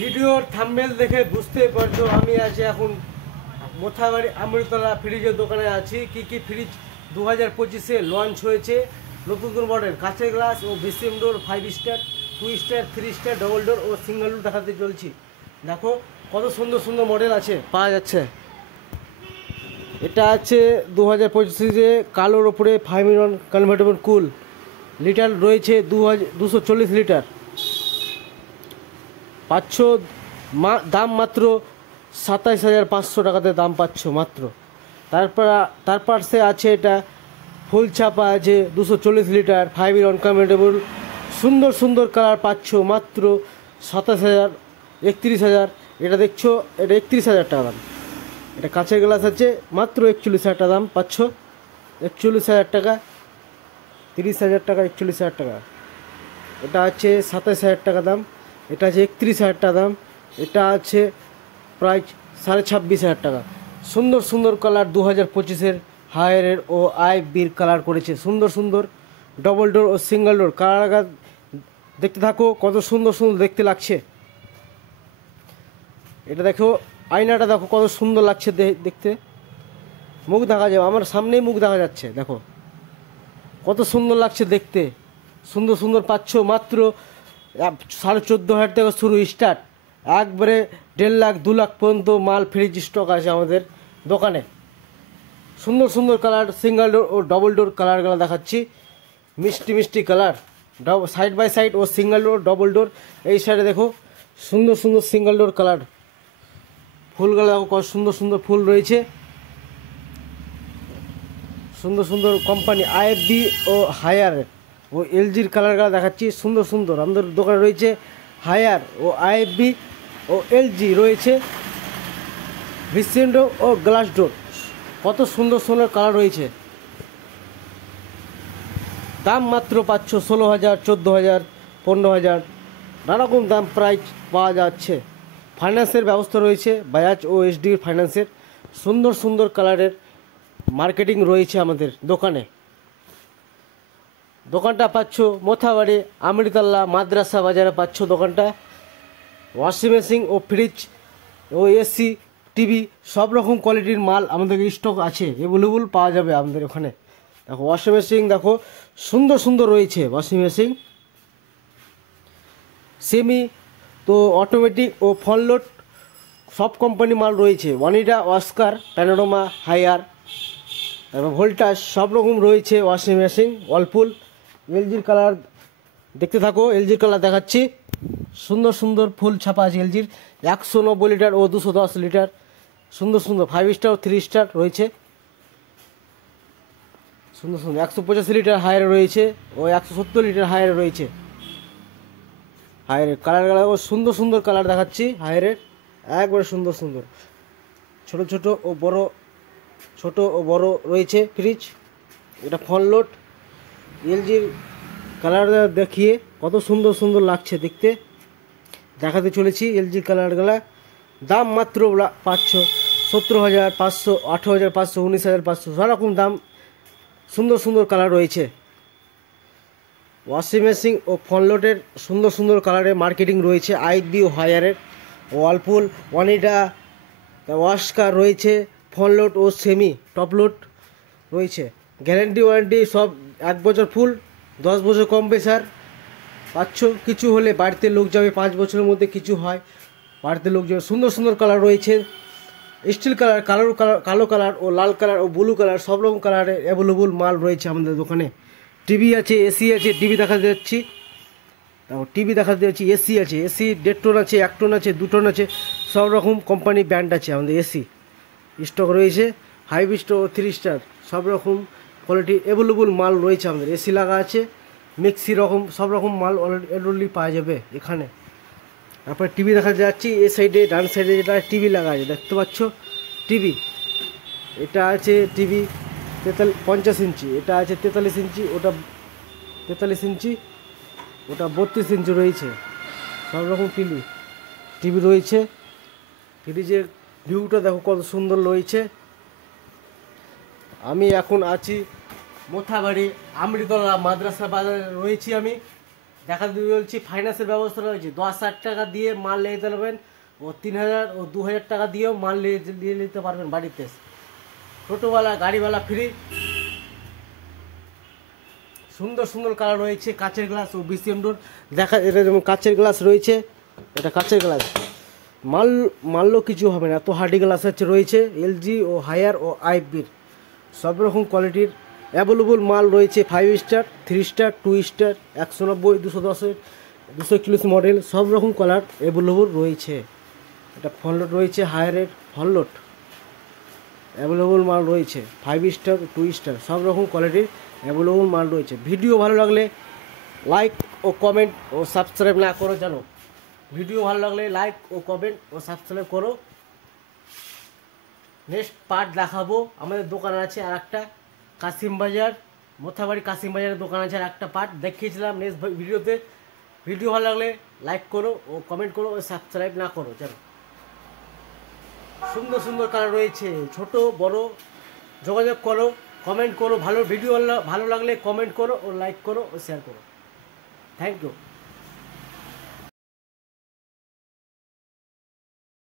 ভিডিওর থাম্বনেল দেখে বুঝতে পারছো আমি আছি এখন মোথাবাড়ি আমৃতলা ফ্রিজের দোকানে আছি। কি ফ্রিজ 2025-এ লঞ্চ হয়েছে, নতুন মডেল, কাঁচের গ্লাস ও VCM door, 5 star, 2 star, 3 star, double door ও সিঙ্গেল ডোর দেখাতে চলছি। দেখো কত সুন্দর সুন্দর মডেল আছে, পাওয়া যাচ্ছে। এটা আছে 2025-এ কালোর ওপরে 5-in-1 কনভার্টেবল কুল, লিটার রয়েছে 240 লিটার, পাচ্ছ দাম মাত্র 27,500 টাকাতে দাম পাচ্ছ মাত্র। তারপর সে আছে এটা ফুল ছাপা আছে 240 লিটার, 5-in-1 কনভার্টেবল, সুন্দর সুন্দর কালার পাচ্ছ মাত্র 27,000, 31,000। এটা দেখছো, এটা 31,000 টাকা দাম। এটা কাঁচের গ্লাস আছে মাত্র 41,000 টাকা দাম পাচ্ছ, 41,000 টাকা, 30,000 টাকা, 41,000 টাকা। এটা আছে 27,000 টাকা দাম, এটা আছে 31,000 টাকা দাম, এটা আছে প্রায় 26,500 টাকা। সুন্দর সুন্দর কালার 2025-এর হায়ারের ও আইবির কালার করেছে, সুন্দর সুন্দর ডবল ডোর ও সিঙ্গেল ডোর কালার। দেখতে থাকো কত সুন্দর সুন্দর দেখতে লাগছে। এটা দেখো, আয়নাটা দেখো কত সুন্দর লাগছে দেখতে, মুখ দেখা যাবে, আমার সামনেই মুখ দেখা যাচ্ছে। দেখো কত সুন্দর লাগছে দেখতে, সুন্দর সুন্দর পাচ্ছ মাত্র 14,500 থেকে শুরু স্টার্ট, একবারে 1.5 লাখ 2 লাখ পর্যন্ত মাল ফ্রিজ স্টক আছে আমাদের দোকানে। সুন্দর সুন্দর কালার, সিঙ্গেল ডোর ও ডবল ডোর কালারগুলো দেখাচ্ছি, মিষ্টি মিষ্টি কালার, সাইড বাই সাইড ও সিঙ্গেল ডোর ডবল ডোর। এই সাইডে দেখো সুন্দর সুন্দর সিঙ্গেল ডোর কালার, ফুলগুলো দেখো কত সুন্দর সুন্দর ফুল রয়েছে, সুন্দর সুন্দর কোম্পানি আইএফবি ও হায়ার ও এলজির কালারগুলো দেখাচ্ছি, সুন্দর সুন্দর। আমাদের দোকানে রয়েছে হায়ার ও আইএফবি ও এলজি, রয়েছে ভিসিএম ডোর ও গ্লাস ডোর, কত সুন্দর সুন্দর কালার রয়েছে। দাম মাত্র পাচ্ছ 16,000, 14,000, 15,000, নানারকম দাম প্রাইস পাওয়া যাচ্ছে। ফাইন্যান্সের ব্যবস্থা রয়েছে, বাজাজ ও এইচডির ফাইন্যান্সের। সুন্দর সুন্দর কালারের মার্কেটিং রয়েছে আমাদের দোকানে। দোকানটা পাচ্ছ মোথাবাড়ি আমৃতলা মাদ্রাসা বাজারে পাচ্ছ দোকানটা। ওয়াশিং মেশিন ও ফ্রিজ ও এসি, টিভি সব রকম কোয়ালিটির মাল আমাদের স্টক আছে, অ্যাভেলেবল পাওয়া যাবে আমাদের ওখানে। দেখো ওয়াশিং মেশিন দেখো সুন্দর সুন্দর রয়েছে, ওয়াশিং মেশিন সেমি তো অটোমেটিক ও ফ্রন্ট লোড সব কোম্পানি মাল রয়েছে, ওয়ানিডা, অস্কার, প্যানোরামা, হায়ার, তারপর ভোল্টাস সব রকম রয়েছে ওয়াশিং মেশিন। ওয়ালপুল, এলজির কালার দেখতে থাকো, এলজির কালার দেখাচ্ছি, সুন্দর সুন্দর ফুল ছাপা আছে এলজির, 190 লিটার ও 210 লিটার, সুন্দর সুন্দর 5 স্টার ও 3 স্টার রয়েছে, সুন্দর সুন্দর 185 লিটার হায়ার রয়েছে ও 170 লিটার হায়ার রয়েছে। হায়ারের কালার সুন্দর সুন্দর কালার দেখাচ্ছি, হায়ারের একবারে সুন্দর সুন্দর, ছোট ছোট ও বড় রয়েছে ফ্রিজ। এটা ফ্রন্ট লোড এলজির কালার দেখিয়ে কত সুন্দর সুন্দর লাগছে দেখতে, দেখাতে চলেছি এলজির কালারগুলা। দাম মাত্র পাচ্ছ 17,500, 18,500, 19,500, সবরকম দাম, সুন্দর সুন্দর কালার রয়েছে। ওয়াশিং মেশিন ও ফ্রন্ট লোডের সুন্দর সুন্দর কালারের মার্কেটিং রয়েছে, আইবি ও হায়ারের। ওয়ালপুল, ওয়ানিডা, ওয়াস্কার রয়েছে, ফ্রন্ট লোড ও সেমি টপ লোড রয়েছে। গ্যারেন্টি ওয়ারেন্টি সব 1 বছর ফুল, 10 বছর কম্প্রেসার পাচ্ছ। কিছু হলে বাড়িতে লোক যাবে, 5 বছরের মধ্যে কিছু হয় বাড়িতে লোক যাবে। সুন্দর সুন্দর কালার রয়েছে, স্টিল কালার, কালো কালার ও লাল কালার ও ব্লু কালার সব রকম কালারের অ্যাভেলেবল মাল রয়েছে আমাদের দোকানে। টিভি আছে, এসি আছে, টিভি দেখাতে যাচ্ছি, তারপর টিভি দেখাতে যাচ্ছি, এসি আছে, এসি 1.5 টন আছে, 1 টন আছে, 2 টন আছে, সব রকম কোম্পানি ব্র্যান্ড আছে আমাদের এসি স্টক রয়েছে। 5 স্টার ও 3 স্টার সব রকম কোয়ালিটি অ্যাভেলেবল মাল রয়েছে আমাদের, এসি লাগা আছে, মিক্সি রকম সব রকম মাল অলরেডি পাওয়া যাবে এখানে। তারপরে টিভি দেখা যাচ্ছি, এ সাইডে ডান সাইডে যেটা টিভি লাগা আছে দেখতে পাচ্ছ টিভি। এটা আছে টিভি 50 ইঞ্চি, এটা আছে 43 ইঞ্চি, ওটা 43 ইঞ্চি, ওটা 32 ইঞ্চি রয়েছে, সব রকম টিভি রয়েছে। ফ্রিজের ভিউটা দেখো কত সুন্দর রয়েছে। আমি এখন আছি মোথাবাড়ি আমৃতলা মাদ্রাসা বাজারে রয়েছি আমি। দেখা দিয়ে বলছি ফাইন্যান্সের ব্যবস্থা রয়েছে, 10,000 টাকা দিয়ে মাল নিয়ে যেতে পারবেন, ও 3,000 ও 2,000 টাকা দিয়েও মাল নিয়ে নিতে পারবেন বাড়িতে। টোটোওয়ালা গাড়িওয়ালা ফ্রি। সুন্দর সুন্দর কালার রয়েছে, কাচের গ্লাস ও বিসিএম ডোর। দেখা, এটা যেমন কাচের গ্লাস রয়েছে, এটা কাচের গ্লাস মারলেও কিছু হবে না, এত হার্ডি গ্লাস আছে রয়েছে। এলজি ও হায়ার ও আইবির সব রকম কোয়ালিটির অ্যাভেলেবল মাল রয়েছে। 5 star, 3 star, 2 star, 190, 210, 200 kilo model, সব রকম কালার অ্যাভেলেবল রয়েছে। এটা ফনলোড রয়েছে, হায়ারের ফনলোড অ্যাভেলেবল মাল রয়েছে। 5 স্টার, 2 স্টার, সব রকম কোয়ালিটির অ্যাভেলেবল মাল রয়েছে। ভিডিও ভালো লাগলে লাইক ও কমেন্ট ও সাবস্ক্রাইব না করো জানো। ভিডিও ভালো লাগলে লাইক ও কমেন্ট ও সাবস্ক্রাইব করো। নেক্সট পার্ট দেখাবো। আমাদের দোকান আছে আর একটা কাশিমবাজার, মোথাবাড়ি কাশিমবাজারের দোকান আছে আর একটা পার্ট দেখিয়েছিলাম নেক্সট ভিডিওতে। ভিডিও ভালো লাগলে লাইক করো ও কমেন্ট করো ও সাবস্ক্রাইব না করো জানো। সুন্দর সুন্দর কালার রয়েছে, ছোট বড়, যোগাযোগ করো, কমেন্ট করো। ভালো ভিডিও ভালো লাগলে কমেন্ট করো ও লাইক করো ও শেয়ার করো। Thank you.